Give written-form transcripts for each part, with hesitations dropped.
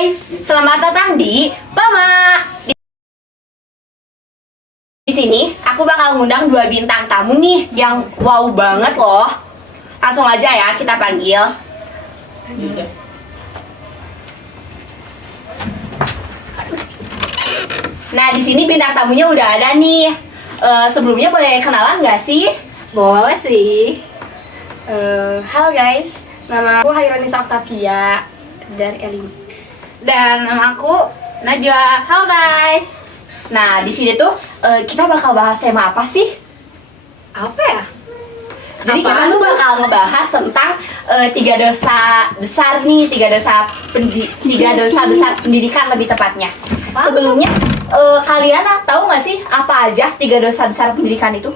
guys, selamat datang di Mama. Di sini aku bakal ngundang 2 bintang tamu nih yang wow banget loh. Langsung aja ya kita panggil. Nah di sini bintang tamunya udah ada nih. Sebelumnya boleh kenalan nggak sih? Boleh sih. Halo guys, nama aku Hairunisa Octavia dari Elim. Dan nama aku Najwa. Halo guys. Nah di sini tuh kita bakal bahas tema apa sih? Apa ya? Jadi kita tuh bakal ngebahas tentang 3 dosa besar nih, 3 dosa besar pendidikan lebih tepatnya. Sebelumnya kalian tahu nggak sih apa aja 3 dosa besar pendidikan itu?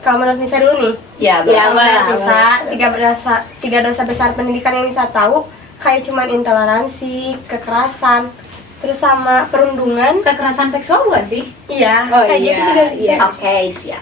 Kalau menurut Nisa dulu nih. Ya, Ya menurut Nisa, 3 dosa besar pendidikan yang Nisa tahu kayak cuman intoleransi, kekerasan, terus sama perundungan. Kekerasan seksual bukan sih? Iya, Oh, kayak iya, gitu juga bisa. iya. Oke, siap.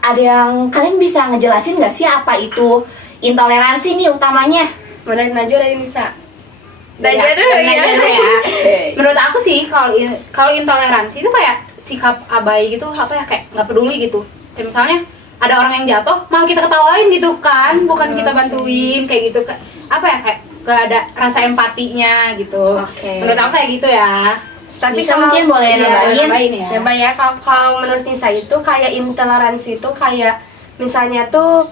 Ada yang kalian bisa ngejelasin nggak sih apa itu intoleransi nih utamanya? Mau dari Najwa dari Nisa? Dari Najwa dulu ya. Menurut aku sih kalau intoleransi itu kayak sikap abai gitu, apa ya, kayak nggak peduli gitu. Kayak misalnya ada orang yang jatuh malah kita ketawain gitu kan, bukan kita bantuin kayak gitu. Apa ya, kayak gak ada rasa empatinya gitu. Oke. Menurut aku kayak gitu ya. Tapi Bisa mungkin boleh nambahin. ya. Ya Mbak ya, kalau menurut Nisa itu kayak intoleransi itu kayak misalnya tuh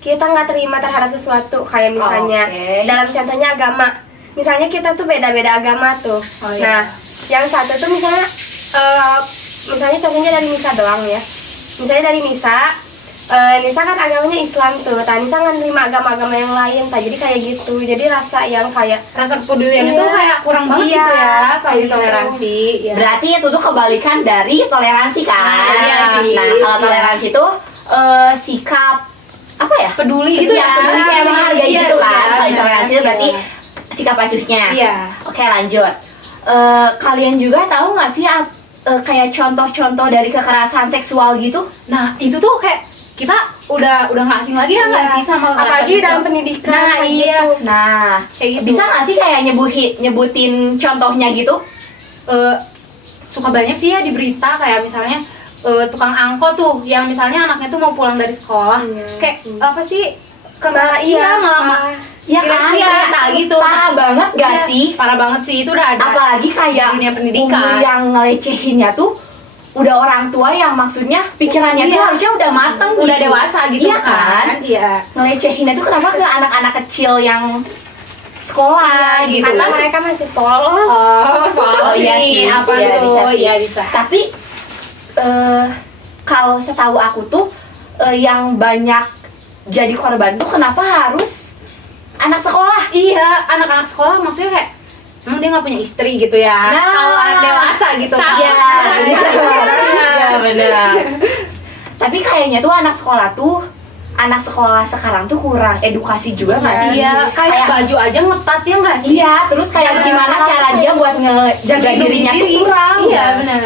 kita nggak terima terhadap sesuatu, kayak misalnya Oke. dalam contohnya agama. Misalnya kita tuh beda-beda agama tuh. Oh, iya. Nah, yang satu tuh misalnya contohnya dari Nisa doang ya. Misalnya dari Nisa, Nisa kan agamanya Islam tuh. Nah, Nisa nggak nerima agama-agama yang lain, jadi kayak gitu. Jadi rasa yang kayak Rasa kepedulian itu Iya. kayak kurang banget Iya, gitu ya, kalau kayak gitu. intoleransi. Ya. Berarti itu tuh kebalikan dari toleransi kan? Iya sih. Nah kalau Iya. toleransi itu sikap apa ya? Peduli gitu ya. Peduli kayak menghargai Iya, gitu kan? iya, Kalau benar. intoleransi itu berarti Iya. sikap acuhnya. Iya. Oke lanjut. Kalian juga tahu nggak sih kayak contoh-contoh dari kekerasan seksual gitu? Nah, itu tuh kayak kita udah nggak asing lagi ya nggak Iya. sih sama kekerasan apalagi seksual? dalam pendidikan Nah, kayak iya. gitu. Nah, Kayak gitu. bisa nggak sih kayak nyebutin contohnya gitu? Suka banyak sih ya di berita kayak misalnya tukang angkot tuh yang misalnya anaknya tuh mau pulang dari sekolah Iya. kayak apa sih Nah, iya, malah Ya kan? iya, Kayak gitu. parah banget gak Iya, sih? parah banget sih, itu udah ada. Apalagi kayak dunia pendidikan. umur yang ngelecehinnya tuh udah orang tua yang maksudnya pikirannya tuh Iya. harusnya udah mateng udah gitu. dewasa gitu Iya kan? Iya. Ngelecehinnya tuh kenapa ke anak-anak kecil yang sekolah Iya, gitu. gitu. Karena mereka masih polos. Oh, iya sih, apa iya, tuh? bisa sih. Iya bisa. Tapi kalau setahu aku tuh yang banyak jadi korban tuh kenapa harus anak sekolah? Iya, anak-anak sekolah maksudnya kayak emang dia nggak punya istri gitu ya. Nah. Kalau anak dewasa gitu kan. Iya, benar. Tapi kayaknya tuh anak sekolah sekarang tuh kurang edukasi juga nggak sih? Iya, kayak baju aja ngetat ya nggak sih? Iya, terus kayak Iya, gimana cara dia buat ngejaga dirinya tuh kurang. Iya, benar.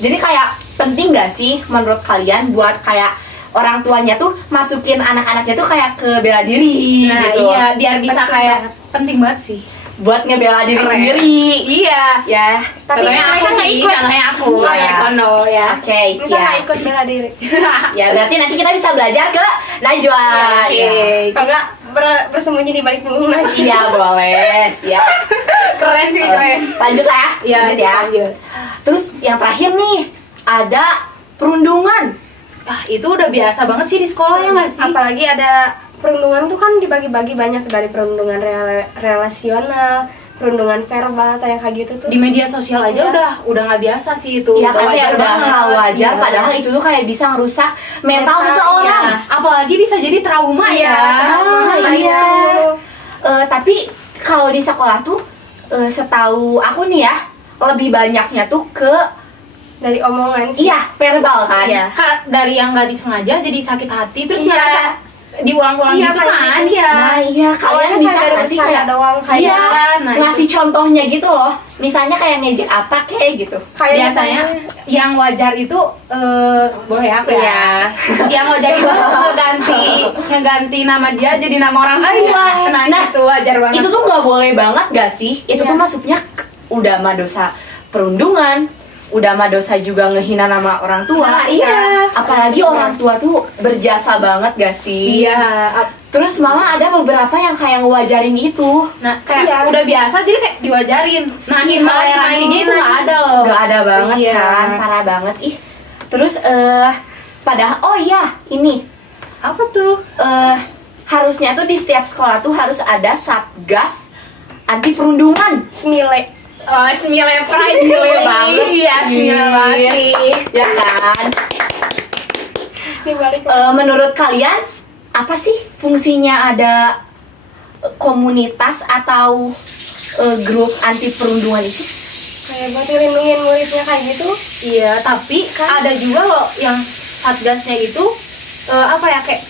Jadi kayak penting nggak sih menurut kalian buat kayak orang tuanya tuh masukin anak-anaknya tuh kayak ke bela diri Nah, gitu. iya, biar bisa Penting kayak banget. penting banget sih. Buat ngebela diri Keren. sendiri. Iya. Ya. Tapi Contohnya mereka aku nggak sih, ikut. contohnya aku, Iya. Airkono ya. Oke, Bisa nggak siap. ikut bela diri? Ya, berarti nanti kita bisa belajar ke Najwa. Oke. Ya. Kalau nggak bersembunyi di balik punggung lagi. Iya, boleh. Siap. Keren sih, keren. Lanjut lah ya. Iya, Lanjut ya. lanjut. Terus yang terakhir nih, ada perundungan. Ah, itu udah biasa banget sih di sekolah ya nggak sih? Apalagi ada perundungan tuh kan dibagi-bagi banyak, dari perundungan relasional, perundungan verbal atau yang kayak gitu tuh. Di media sosial aja Iya. udah nggak biasa sih itu. Iya kan kayak udah hal wajar, Iya. padahal itu tuh kayak bisa ngerusak mental Mental, seseorang. Iya. Apalagi bisa jadi trauma Iya, ya. trauma. Iya. Itu. Tapi kalau di sekolah tuh, setahu aku nih ya, lebih banyaknya tuh ke Dari omongan sih. iya verbal kan. Iya. Dari yang nggak disengaja jadi sakit hati terus Iya. ngerasa diulang-ulang Iya, gitu kayak kan gitu. ya. Nah iya, kalian Awalnya bisa kayak dari ngasih bercanda kayak doang, kayak iya, nah, ngasih contohnya gitu loh. Misalnya kayak ngejek apa kayak gitu. Kayak Biasanya yang wajar itu boleh aku ya. Iya. Yang wajar itu ngeganti nama dia jadi nama orang tua. Iya. Nah, Nah, itu wajar banget. Itu tuh nggak boleh banget gak sih? Itu Iya. tuh masuknya udah mah dosa perundungan, udah mah dosa juga ngehina nama orang tua. Nah, iya. Apalagi orang tua tuh berjasa banget gak sih? Iya. Terus malah ada beberapa yang kayak ngewajarin itu. Nah, kayak Iya. udah biasa jadi kayak diwajarin. Nah, intoleransinya itu nggak ada loh. Gak ada banget Iya. kan, parah banget. Ih. Terus padahal oh iya, ini Apa tuh? harusnya tuh di setiap sekolah tuh harus ada satgas anti perundungan. Semile. Oh, semile pride Semile banget Iya, semile banget sih. Ya kan? Dibalik. Menurut kalian apa sih fungsinya ada komunitas atau grup anti perundungan itu? Kayak buat ngelindungin muridnya kayak gitu. Iya, tapi Kan? ada juga loh yang satgasnya itu apa ya kayak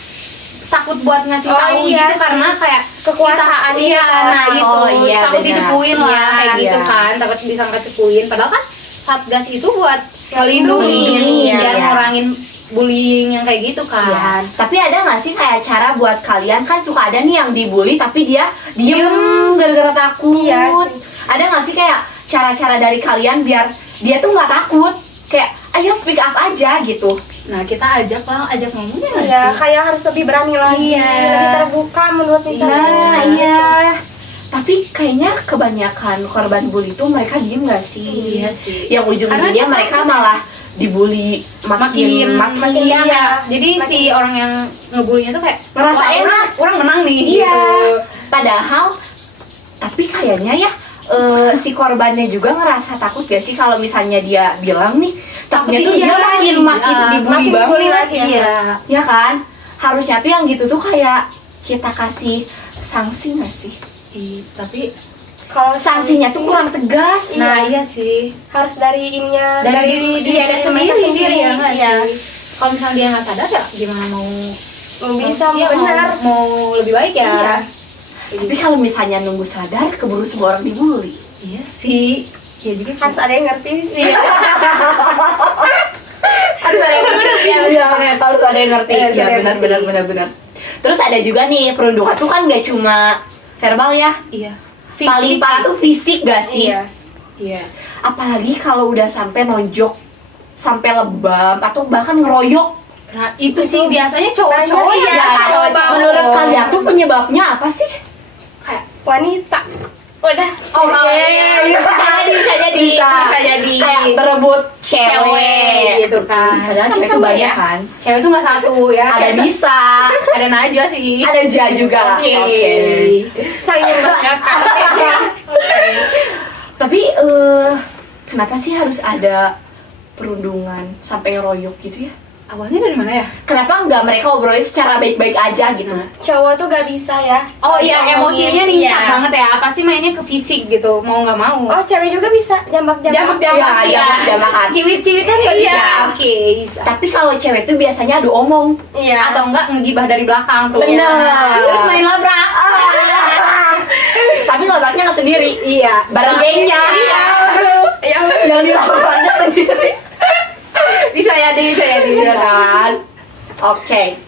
takut buat ngasih Oh, tahu iya gitu sih. karena kayak Kekuasaan kita, iya, gitu. nah itu Oh, iya, takut benar. dicepuin lah Iya, kayak gitu iya. kan, takut disangka cepuin. Padahal kan satgas itu buat ngelindungin, Iya, biar iya. ngurangin bullying yang kayak gitu kan. Iya. Tapi ada nggak sih kayak cara buat kalian, kan suka ada nih yang dibully tapi dia diem gara-gara takut. Iya sih. Ada nggak sih kayak cara-cara dari kalian biar dia tuh nggak takut? Kayak ayo speak up aja gitu. Nah kita ajak ngomongnya nggak Iya, sih? kayak harus lebih berani lagi, Iya. lebih terbuka menurut misalnya. Nah iya. Tapi kayaknya kebanyakan korban bully itu mereka diem nggak sih? Iya sih. Yang ujung-ujungnya Karena mereka malah dibully makin makin iya. iya. Jadi Makin- si orang yang ngebulinya tuh kayak Ngerasa "Wah, enak." orang menang nih Iya. gitu. Padahal tapi kayaknya ya si korbannya juga ngerasa takut gak sih kalau misalnya dia bilang nih, takutnya tuh Iya, dia makin dibully makin banget. dibully lagi. Iya. Ya kan? Harusnya tuh yang gitu tuh kayak kita kasih sanksi gak sih? Tapi Kalau Sanksinya tuh kurang tegas. nah iya sih. harus dari ininya, Dari diri dia mereka sendiri ya nggak iya. sih? Kalau misalnya dia nggak sadar ya gimana mau Bisa iya, benar. mau lebih baik ya. Iya. Tapi kalau misalnya nunggu sadar, keburu semua orang dibully. Iya sih. Ya juga sih. Harus ada yang ngerti sih. harus ada yang ngerti. Iya, harus ada yang ngerti. Harus Ya, ada yang benar. Terus ada juga nih perundungan tuh kan gak cuma verbal ya. Iya. Paling parah tuh fisik gak sih? Iya. Iya. Apalagi kalau udah sampai nonjok, sampai lebam atau bahkan ngeroyok. Nah itu sih biasanya cowok-cowok Banyak, ya. iya, Cowok-cowok. Menurut kalian tuh penyebabnya apa sih? kayak Wanita. Udah. bisa jadi. Kayak berebut cewek gitu kan. Padahal cewek tuh banyak kan. Cewek tuh nggak satu ya. Ada Kayak Disa, ada Najwa sih. ada Ja juga. Oke. Saling membanggakan. Tapi kenapa sih harus ada perundungan sampai ngeroyok gitu ya? Awalnya dari mana ya? Kenapa nggak mereka obrolin secara baik-baik aja gitu? Cowok tuh gak bisa ya. Oh iya, Ngomongin, emosinya ningkat iya. banget ya. Pasti mainnya ke fisik gitu, mau nggak mau. Oh, cewek juga bisa jambak-jambak. Iya, jambak-jambakan. Ciwit-ciwitan nggak bisa. Iya. Oke, bisa. Tapi kalau cewek tuh biasanya adu omong. Iya. Atau enggak ngegibah dari belakang tuh. Benar. Terus main labrak. Tapi labraknya nggak sendiri. Iya. Bareng gengnya. Iya. Yang dilabraknya sendiri. Bisa ya, bisa. Iya kan? Oke.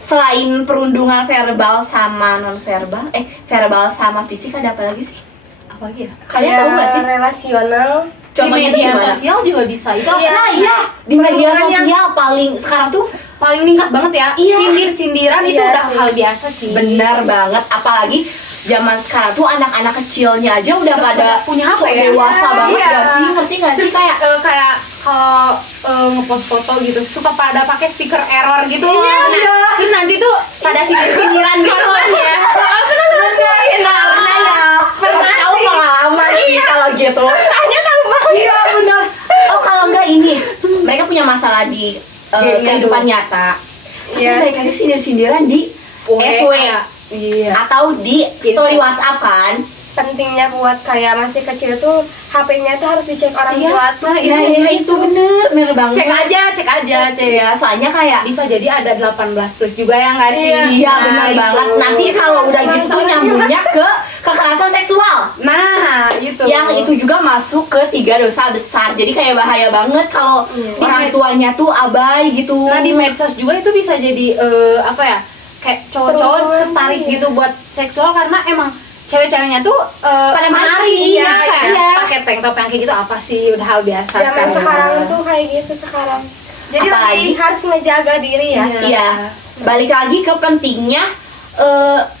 Selain perundungan verbal sama non verbal, verbal sama fisik ada apa lagi sih? Apa lagi ya? Kalian tahu nggak sih? Relasional. Di Contohnya tuh media gimana? sosial juga bisa. Itu Iya. Nah iya, di media Perundungan yang- sosial paling sekarang tuh paling meningkat banget ya. Iya. Sindir-sindiran itu Iya udah sih. hal biasa sih. benar banget. Apalagi zaman sekarang tuh anak-anak kecilnya aja udah pada punya HP sok ya? dewasa banget Iya. gak sih? Ngerti gak sih Terus kayak kayak kalau ngepost foto gitu suka pada pakai stiker error gitu. Iya, Nah, iya. terus nanti tuh pada sindir-sindiran gitu. ya. pernah tahu pengalaman sih kalau gitu. Tanya kan Iya benar. Oh kalau enggak ini mereka punya masalah di Iya, kehidupan iya. nyata. Tapi Iya. mereka ini sindir-sindiran di SW Iya. atau di story WhatsApp kan. pentingnya buat kayak masih kecil tuh HP-nya tuh harus dicek orang Iya, tua. nah, Iya iya itu bener banget. Cek aja. Ya soalnya kayak Bisa jadi ada 18 plus juga ya nggak sih? iya Nah, benar itu. banget. Nanti kalau udah gitu tuh nyambungnya ke kekerasan seksual. Nah, itu. Yang itu juga masuk ke 3 dosa besar. Jadi kayak bahaya banget kalau orang tuanya tuh abai gitu. Nah di medsos juga itu bisa jadi apa ya, kayak cowok-cowok Perundungan, tertarik iya. gitu buat seksual karena emang cewek-ceweknya tuh Pada menari, mancing, ya, kayak iya. pakai tank top yang kayak gitu apa sih, udah hal biasa Zaman sekarang tuh kayak gitu sekarang. Jadi Apalagi- lebih harus ngejaga diri ya. Iya. Iya, balik lagi ke pentingnya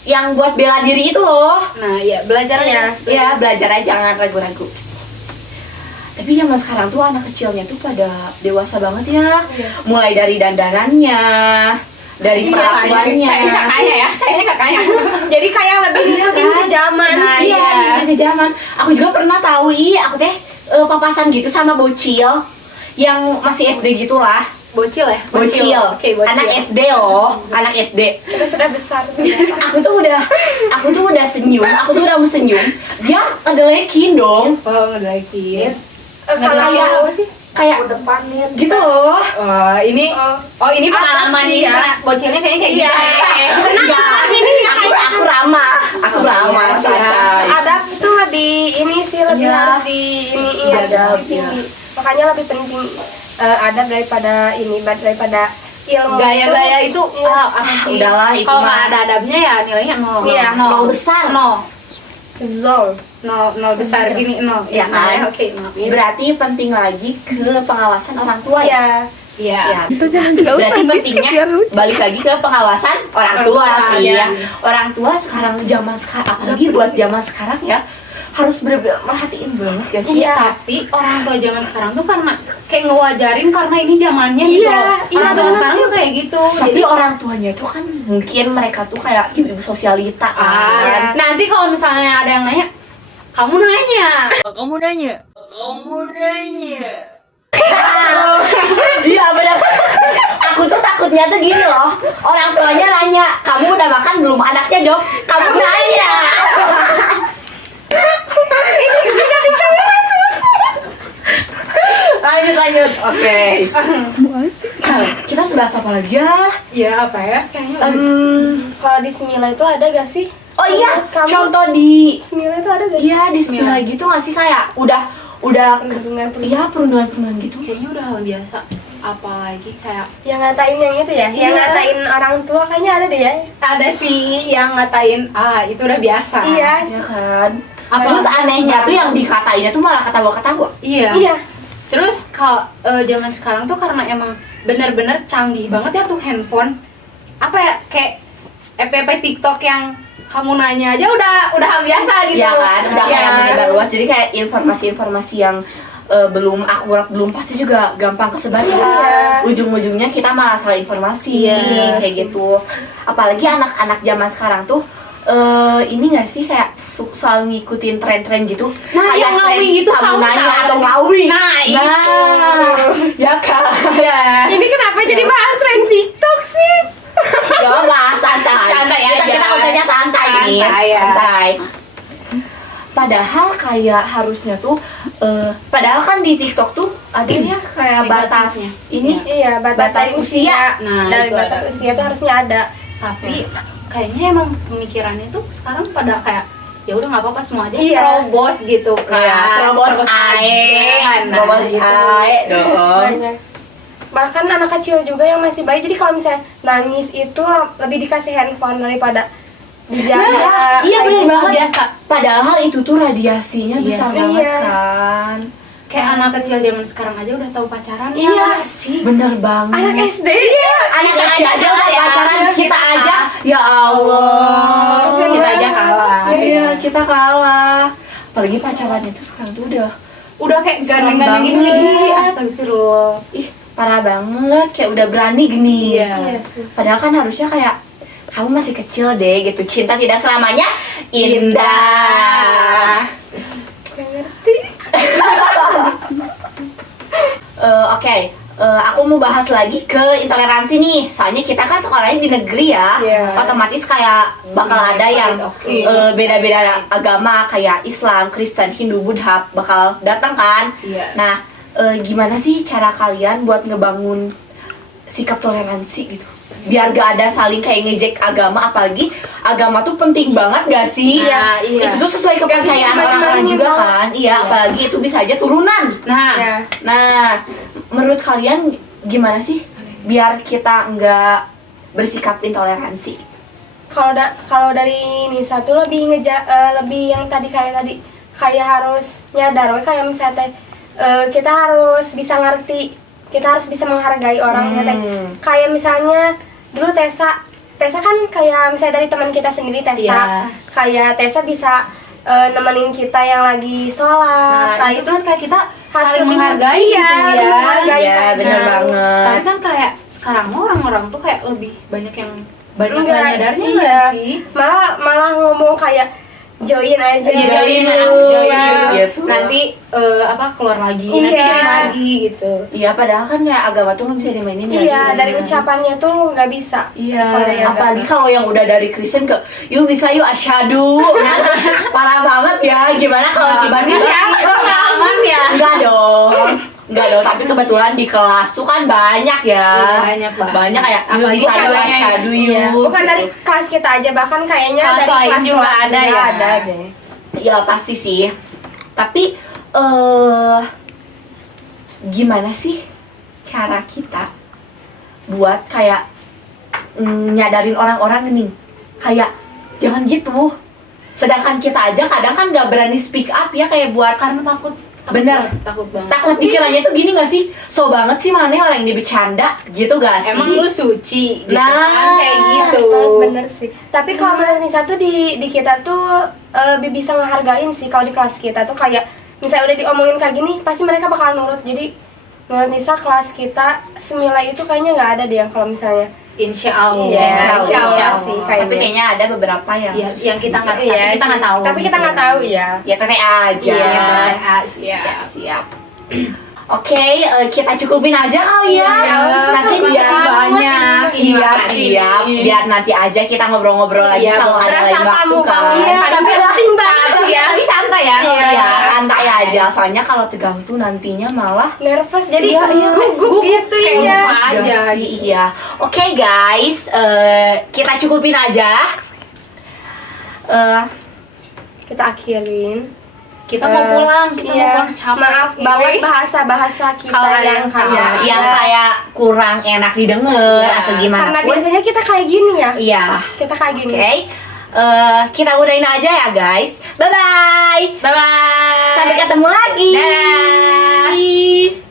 yang buat bela diri itu loh. Nah, ya belajar ya. Ya belajar aja, jangan ragu-ragu. Tapi zaman sekarang tuh anak kecilnya tuh pada dewasa banget ya. Iya. Mulai dari dandanannya, dari perlakuannya. Kayaknya kakaknya ya, kayaknya kakaknya. Jadi kayak lebih ngikutin ke zaman. Nah, Iya, iya. ngikutin ke zaman. Aku juga pernah tahu, aku teh papasan gitu sama bocil yang masih SD gitulah. Bocil ya? Bocil. Oke, bocil. Anak SD loh, anak SD. Kita sudah besar. Aku tuh udah senyum, aku tuh udah mau senyum. Dia ngedelekin dong. Oh, lagi. Kalau apa sih? Kayak depannya gitu loh. Oh, ini ini pengalaman Atas ini ya. bocilnya kayaknya kayak Iya. gitu. Enggak, aku ramah. Aku ramah, Iya. santai. adab itu lebih ini sih lebih Iya. harus di ini iya Adab, lebih tinggi. Makanya lebih penting adab daripada ini daripada ilmu. Gaya-gaya itu Iya. apa sih? Udahlah, itu Kalau mah. nggak ada adabnya ya nilainya nol. Iya. Nol besar. Zol. Nol besar gini nol. Iya kan? Oke, nol. Berarti penting lagi ke pengawasan orang tua ya. Iya. Iya. Ya. Berarti pentingnya balik lagi ke pengawasan orang tua sih Iya. ya. Orang tua sekarang zaman sekarang, apalagi buat zaman sekarang ya, harus benar-benar merhatiin banget ya sih. Iya. Tapi orang tua zaman sekarang tuh karena kayak ngewajarin karena ini zamannya gitu. Iya, loh. iya, Orang tua bener. sekarang tuh kayak gitu. Tapi orang tuanya itu kan mungkin mereka tuh kayak ibu-ibu sosialita kan. Nanti kalau misalnya ada yang nanya, kamu nanya. Iya benar. Aku tuh takutnya tuh gini loh. Orang tuanya nanya, kamu udah makan belum? Anaknya jawab, kamu nanya. Lanjut. Oke. Kita bahas apa lagi ya? Iya apa ya? Kayaknya Kalau di Semila itu ada gak sih? Oh iya, Kamu- contoh di Semila itu ada gak? iya di sekolah gitu nggak sih kayak udah Perundungan. iya perundungan gitu. kayaknya udah hal biasa. Apalagi kayak Yang ngatain yang itu ya? Yang Iya. ngatain orang tua kayaknya ada deh ya? ada sih yang ngatain itu udah biasa. Iya. Ya kan. Apa- Terus anehnya tuh yang dikatainnya tuh malah ketawa-ketawa. Iya. Iya. Terus kalau zaman sekarang tuh karena emang bener-bener canggih banget ya tuh handphone. Apa ya kayak FYP TikTok yang kamu nanya aja udah hal biasa gitu. Iya kan, udah Iya. kayak menyebar luas. Jadi kayak informasi-informasi yang belum akurat, belum pasti juga gampang kesebar ya. Iya. Ujung-ujungnya kita malah salah informasi Iya. kayak gitu. Apalagi anak-anak zaman sekarang tuh ini nggak sih kayak selalu ngikutin tren-tren gitu. Nah, Kayak yang ngawi tren gitu, kamu kamu nanya tahu. atau ngawi. Nah, itu. Ya kan. Ini kenapa jadi bahas tren TikTok sih? Coba santai. Santai Kita aja. konsepnya santai nih, Santai ya. santai. Padahal kayak harusnya tuh, padahal kan di TikTok tuh ada ya kayak batas Negatifnya. ini. Iya, batas Batas dari usia. Nah, dari itu batas ada. usia itu harusnya ada. Tapi kayaknya emang pemikirannya tuh sekarang pada kayak ya udah nggak apa-apa semua aja Iya. terobos gitu kan. Iya, terobos aja. ae, Nah, terobos gitu. ae dong. Banyak. Bahkan anak kecil juga yang masih bayi. Jadi kalau misalnya nangis itu lebih dikasih handphone daripada dijaga. Nah, iya kayak bener gitu. banget. Biasa. Padahal itu tuh radiasinya Iya. besar banget Iya. kan. Kayak anak kecil zaman sekarang aja udah tahu pacaran. Iya. Ya sih. Bener banget. Anak SD. Iya. Anak Kita SD aja udah ya. pacaran, kita Kita. aja. Ya Allah. Kita aja kalah. Iya, kita kalah. Apalagi pacarannya tuh sekarang tuh Udah kayak Serem gandeng-gandeng gitu banget. lagi. Astagfirullah. ih parah banget, kayak udah berani gini. Iya. Iya sih. Padahal kan harusnya kayak kamu masih kecil deh gitu. Cinta tidak selamanya indah. Gak ngerti. Oke, aku mau bahas lagi ke intoleransi nih. Soalnya kita kan sekolahnya di negeri ya. Iya. Otomatis kayak bakal Semua ada yang oke. beda-beda agama kayak Islam, Kristen, Hindu, Buddha bakal datang kan. Iya. Nah, gimana sih cara kalian buat ngebangun sikap toleransi gitu? Biar gak ada saling kayak ngejek agama, apalagi agama tuh penting banget gak sih? Iya, iya. Itu tuh sesuai kepercayaan Gak bisa orang-orang dibandingin juga banget. kan? Iya, apalagi itu bisa aja turunan. Nah, Ya. Nah, menurut kalian gimana sih biar kita nggak bersikap intoleransi? kalau dari Nisa tuh lebih lebih yang kayak harus nyadar, kayak misalnya teh kita harus bisa ngerti, kita harus bisa menghargai orangnya teh. Kayak misalnya dulu Tessa kan kayak misalnya dari teman kita sendiri Tessa, Iya. kayak Tessa bisa nemenin kita yang lagi sholat. Nah, itu kan kayak kita saling hasil menghargai iya, gitu ya. menghargai. Iya, bener Nah, banget. Tapi kan kayak sekarang orang-orang tuh kayak lebih banyak yang banyak Enggak, nggak nyadarnya iya. nggak sih? Malah ngomong kayak join aja, Iya, join gitu. nanti keluar lagi, Iya. nanti join lagi gitu. Iya, padahal kan ya agama tuh nggak bisa dimainin ya Iya, sih. dari ucapannya tuh nggak bisa. Iya, Kalau yang apalagi agama. kalau yang udah dari Kristen ke yuk bisa yuk asyhadu. Nah, parah banget ya. Gimana kalau tiba-tiba Pengalaman ya. Enggak dong, tapi kebetulan di kelas tuh kan banyak ya. Banyak banget. Banyak kayak yuk Apalagi bisa yuk ceweknya, asyhadu iya. yuk. Bukan dari kelas kita aja, bahkan kayaknya Kelas dari lain kelas juga ada ya. Ada deh. Ya pasti sih. Tapi gimana sih cara kita buat kayak nyadarin orang-orang nih kayak jangan gitu. Sedangkan kita aja kadang kan nggak berani speak up ya kayak buat Karena takut Bener. takut banget. takut dikiranya tuh gini gak sih? So banget sih mana orang yang bercanda gitu gak sih? Emang lu suci gitu Nah, kan kayak gitu. Bener sih. Tapi kalau menurut Nisa tuh di kita tuh lebih bisa ngehargain sih. Kalau di kelas kita tuh kayak misalnya udah diomongin kayak gini, pasti mereka bakal nurut. Jadi menurut Nisa kelas kita semilai itu kayaknya nggak ada deh yang kalau misalnya Insya Allah. Iya, insya Allah sih kayaknya. Tapi kayaknya ada beberapa yang Iya, susah yang kita nggak Iya tapi kita sih. nggak tahu. Tapi kita nggak tahu ya. Ya teteh aja. Iya, Ya, siap. Oke, kita cukupin aja kali ya. Iya, Nanti makasih biar banyak. Iya, siap. Biar nanti aja kita ngobrol-ngobrol lagi Iya, kalau ada Berasa lain waktu kamu kan. Iya, tapi penting banget sih ya. Tapi santai ya. Iya, santai aja. Soalnya kalau tegang tuh nantinya malah Nervous jadi Iya, iya, gugup gitu kayak ya. lupa aja. Iya sih, iya. Oke guys, kita cukupin aja. Kita akhirin. Kita mau pulang, kita mau Iya. pulang capek. Maaf banget bahasa kita Kalau ada yang yang salah. kayak Yang kayak kurang enak didengar Iya. atau gimana karena pun. biasanya kita kayak gini ya. Iya. Kita kayak gini. Oke. Kita udahin aja ya guys. Bye bye. Bye bye. Sampai ketemu lagi. Dadah.